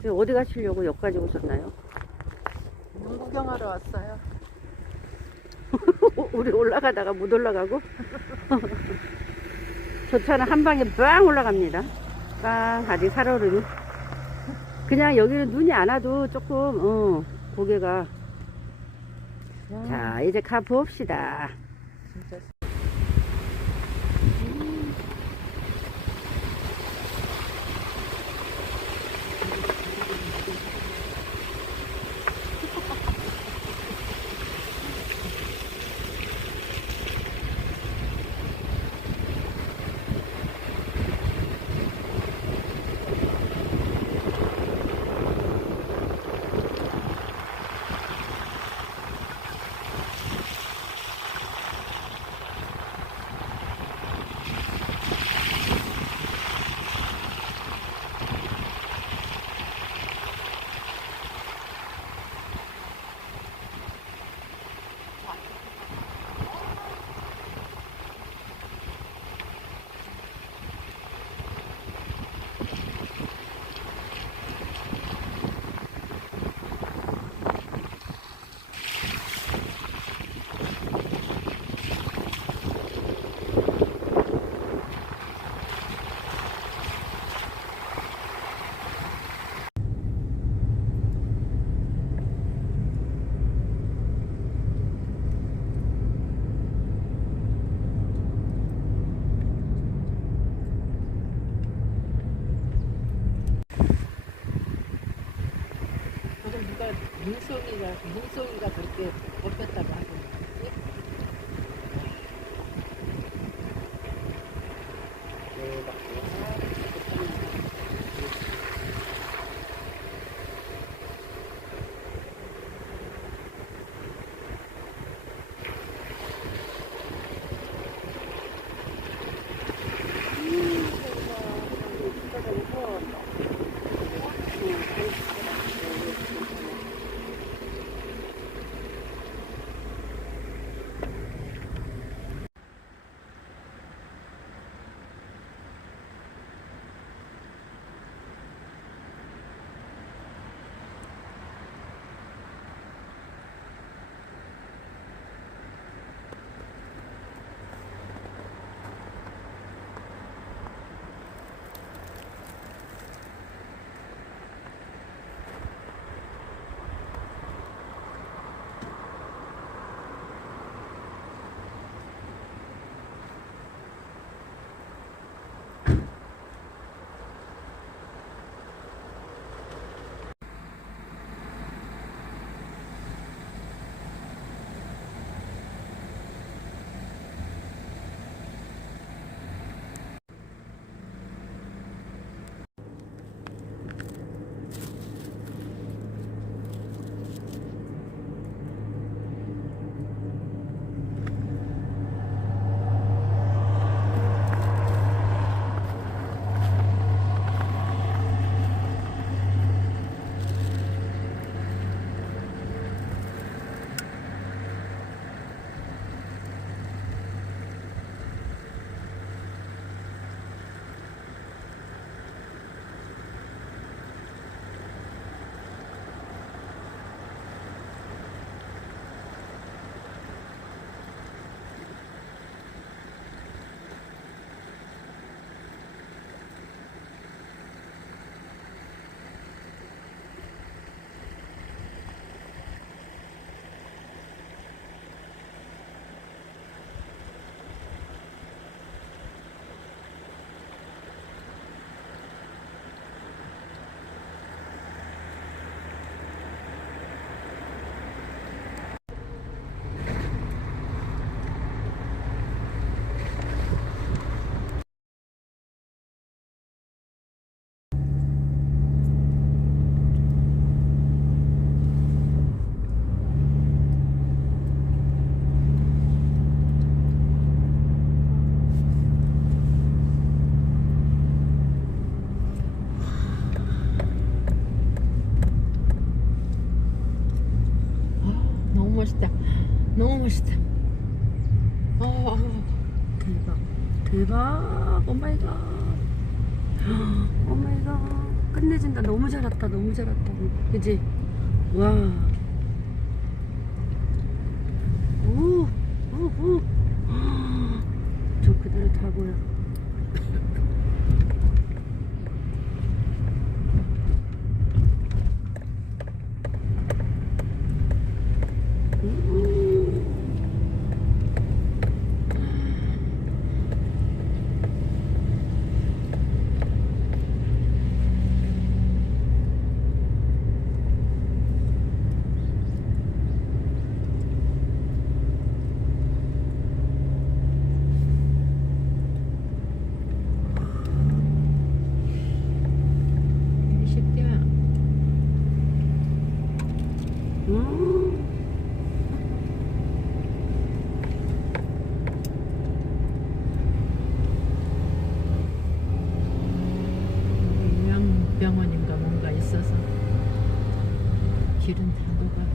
지금 어디 가시려고 여기까지 오셨나요? 눈 구경하러 왔어요. 우리 올라가다가 못 올라가고 저 차는 한 방에 빵 올라갑니다. 빵 아직 살얼음이. 그냥 여기는 눈이 안 와도 조금 어, 고개가 자 이제 가 봅시다. 진짜 너무 잘 왔다. 너무 잘 왔다. 그지? 와. 오, 오, 오. 저 그대로 타고요. 이 새끼야. 음. 유명 병원인가 뭔가 있어서 길은 다 녹아.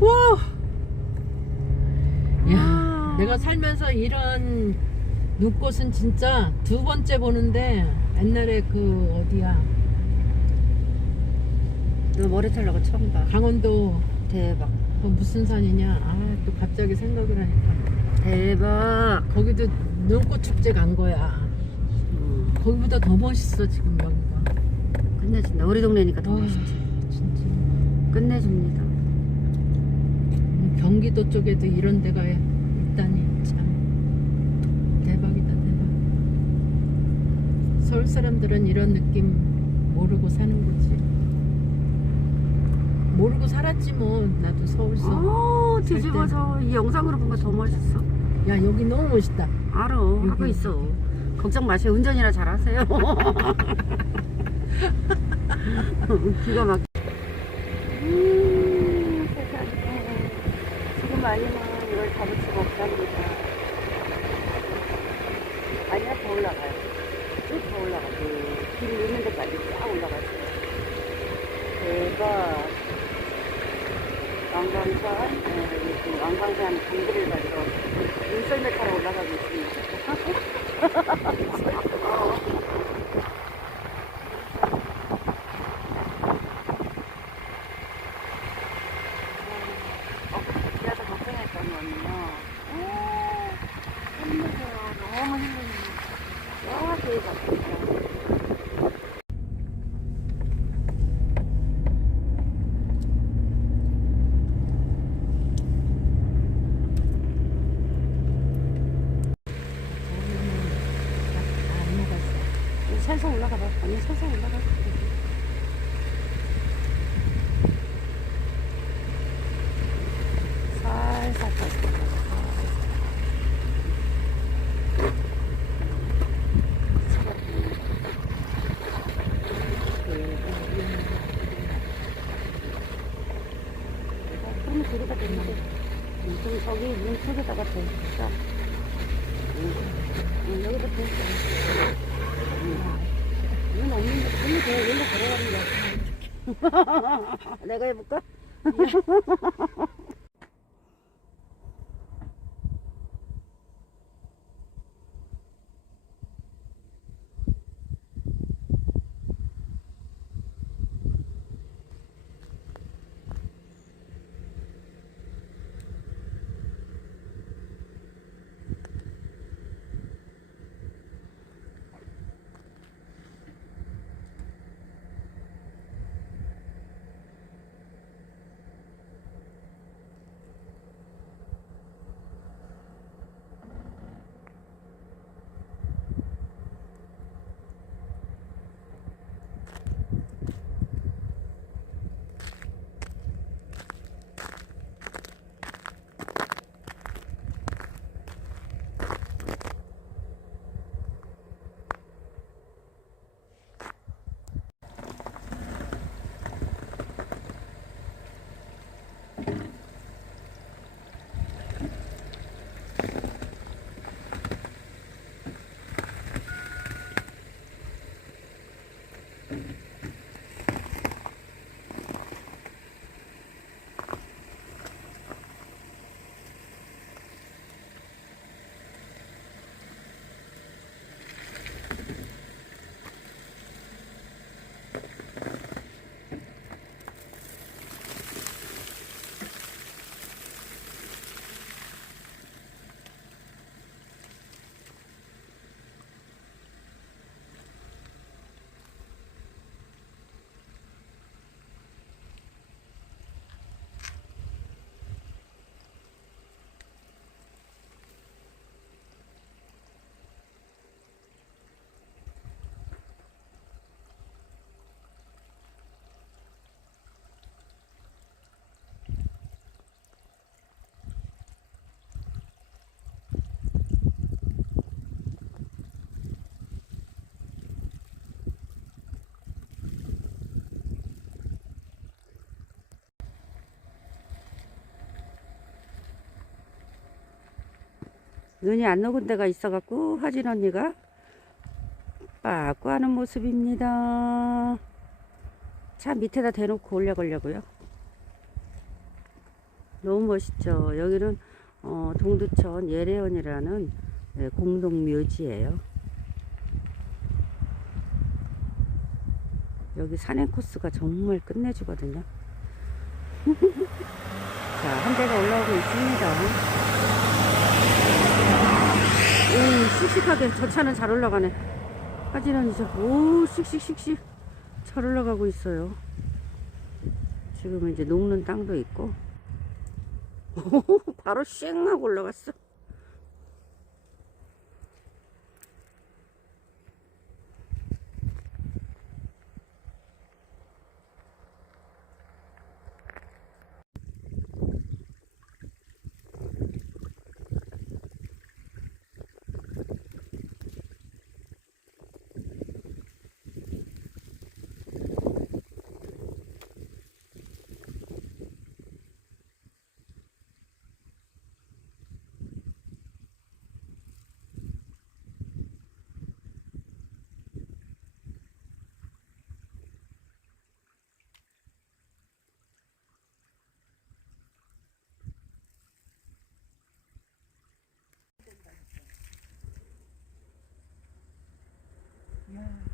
와. 야, 내가 살면서 이런 눈꽃은 진짜 두 번째 보는데 옛날에 그 어디야 너 머리 털라고 처음 봐. 강원도 대박. 그 무슨 산이냐 아 또 갑자기 생각을 하니까 대박. 거기도 눈꽃 축제 간 거야 음, 거기보다 더 멋있어 지금 여기가 끝내준다. 우리 동네니까 더 와, 멋있지. 진짜 끝내줍니다. 경기도 쪽에도 이런 데가 있다니 참 대박이다 대박 서울 사람들은 이런 느낌 모르고 사는 거지 모르고 살았지 뭐 나도 서울서 오, 뒤집어져. 이 영상으로 보면 더 멋있어. 야 여기 너무 멋있다 알아. 하고 여기. 있어. 걱정 마세요. 운전이나 잘하세요. 기가 막. 음, 세상에. 지금 아니면 이걸 잡을 수가 없답니다. 아니야, 더 올라가요. 쭉더 올라가. 그, 길이 있는 데까지 쫙 올라가세요. 대박. 왕광산, 네, 왕광산 공들을 가지고 눈썰매 타러 올라가고 있습니다. 어, 지하도 걱정했던 거는요. 오, 힘드세요. 너무 힘듭니다. 와, 대박. 진짜. 안 먹었어 살살 올라가 봐. 아니, 살살 올라가. 살살, 살살. 그러면 저기다 대는데 좀 저기 문 속에다가 대니까 눈 없는데 눈이 그냥 여기로 걸어가는 거야 내가 해볼까? 눈이 안 녹은 데가 있어갖고 하진 언니가 빠꾸 하는 모습입니다. 차 밑에다 대놓고 올려보려고요. 너무 멋있죠. 여기는 어, 동두천 예래원이라는 네, 공동묘지예요. 여기 산행 코스가 정말 끝내주거든요. 자, 한 대가 올라오고 있습니다. 오, 씩씩하게 저 차는 잘 올라가네. 하지는 이제 오, 씩씩씩씩 잘 올라가고 있어요. 지금은 이제 녹는 땅도 있고. 오, 바로 쌩 하고 올라갔어. 길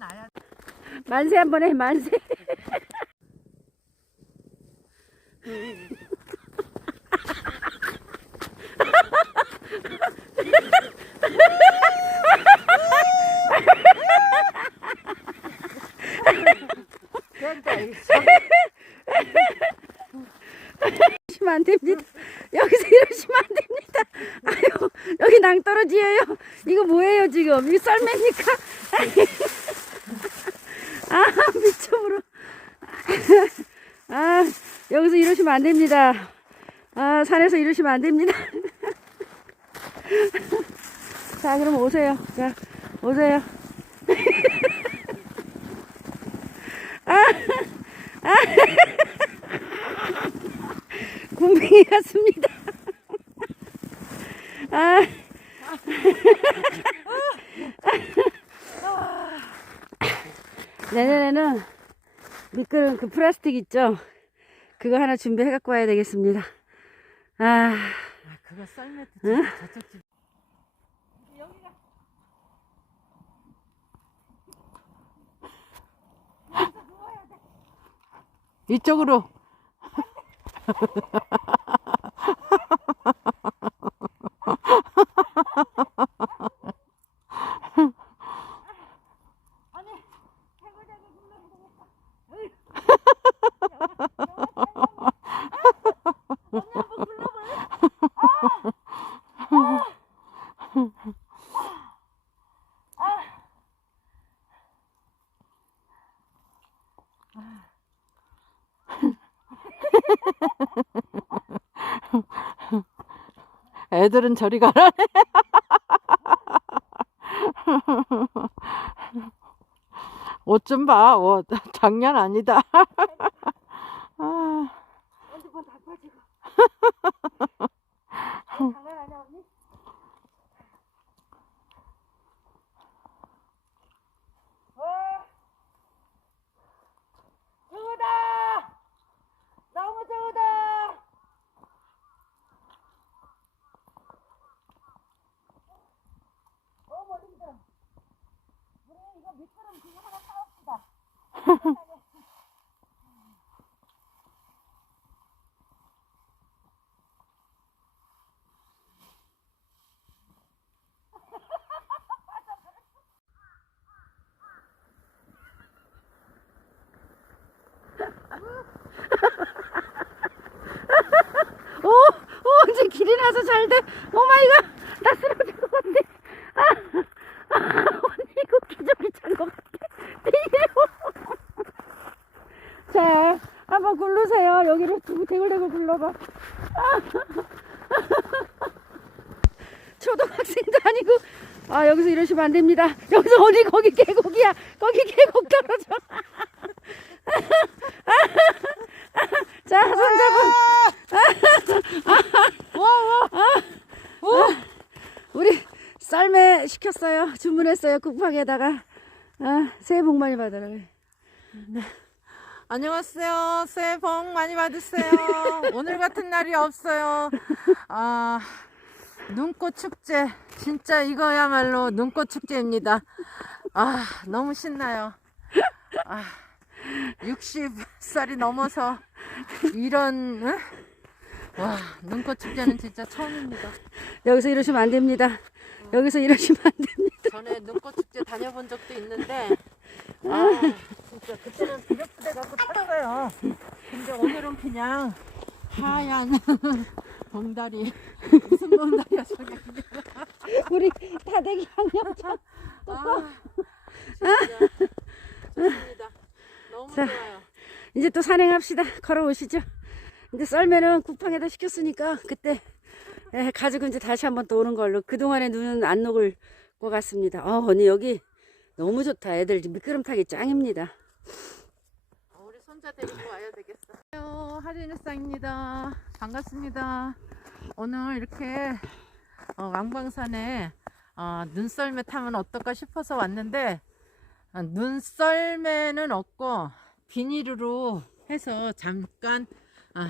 나야 만세 한 번 해, 만세. 이러시면 안 됩니다. 여기서 이러시면 안 됩니다. 아유, 여기 낭떠러지예요. 이거 뭐예요, 지금? 이거 썰매입니까? 아, 미쳐버려. 아, 여기서 이러시면 안 됩니다. 아, 산에서 이러시면 안 됩니다. 자, 그럼 오세요. 자, 오세요. 군뱅이 같습니다. 아. 내년에는 미끄럼 그 플라스틱 있죠? 그거 하나 준비해 갖고 와야 되겠습니다. 아, 아, 그거 진짜 저쪽 집. 이쪽으로. 애들은 저리 가라. 옷 좀 봐. 옷 장난 아니다. 아, 핸드폰 다 빠지고. 장난 아니야, 언니? 주다! 너무 주다! 너무 힘들어. 우리 이거 미끄럼 그거 하나 사옵시다. 오, 오, 이제 길이 나서 잘 돼. 오 마이 갓. 나 쓰러질 것 같아. 아, 아, 언니, 이거 기저귀 찬것 같아. 자, 한번 굴르세요. 여기를 두고 아. 초등학생도 아니고, 아, 여기서 이러시면 안 됩니다. 여기서 어디, 거기 계곡이야. 거기 계곡 떨어져. 자, 손잡고. 우리 썰매 시켰어요. 주문했어요. 쿠팡에다가. 아, 새해 복 많이 받아라. 안녕하세요. 새해 복 많이 받으세요. 오늘 같은 날이 없어요. 아, 눈꽃 축제. 진짜 이거야말로 눈꽃 축제입니다. 아, 너무 신나요. 아, 60살이 넘어서 이런, 응? 와, 눈꽃 축제는 진짜 처음입니다. 여기서 이러시면 안 됩니다. 여기서 이러시면 안 됩니다. 전에 눈꽃 축제 다녀본 적도 있는데, 아, 진짜 그때는 비료부대 갖고 탔어요. 근데 오늘은 그냥 하얀 봉다리. 무슨 봉다리야, 저게. 우리 다대기 양념장. 아, 진짜. 좋습니다. 너무 자. 좋아요. 이제 또 산행합시다. 걸어오시죠. 이제 썰매는 쿠팡에다 시켰으니까 그때 에, 가지고 이제 다시 한번 또 오는 걸로. 그동안에 눈은 안 녹을 것 같습니다. 어, 언니 여기 너무 좋다. 애들 미끄럼 타기 짱입니다. 어, 우리 손자 데리고 와야 되겠어. 안녕하세요. 하진일상입니다. 반갑습니다. 오늘 이렇게 어, 왕방산에 어, 눈썰매 타면 어떨까 싶어서 왔는데 어, 눈썰매는 없고 비닐으로 해서 잠깐 아,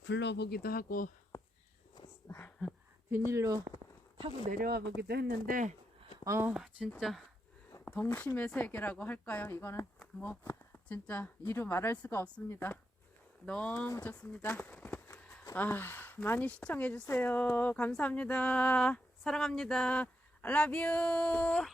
굴러보기도 하고 비닐로 타고 내려와 보기도 했는데 어 진짜 동심의 세계라고 할까요? 이거는 뭐 진짜 이루 말할 수가 없습니다. 너무 좋습니다. 아, 많이 시청해 주세요. 감사합니다. 사랑합니다. I love you.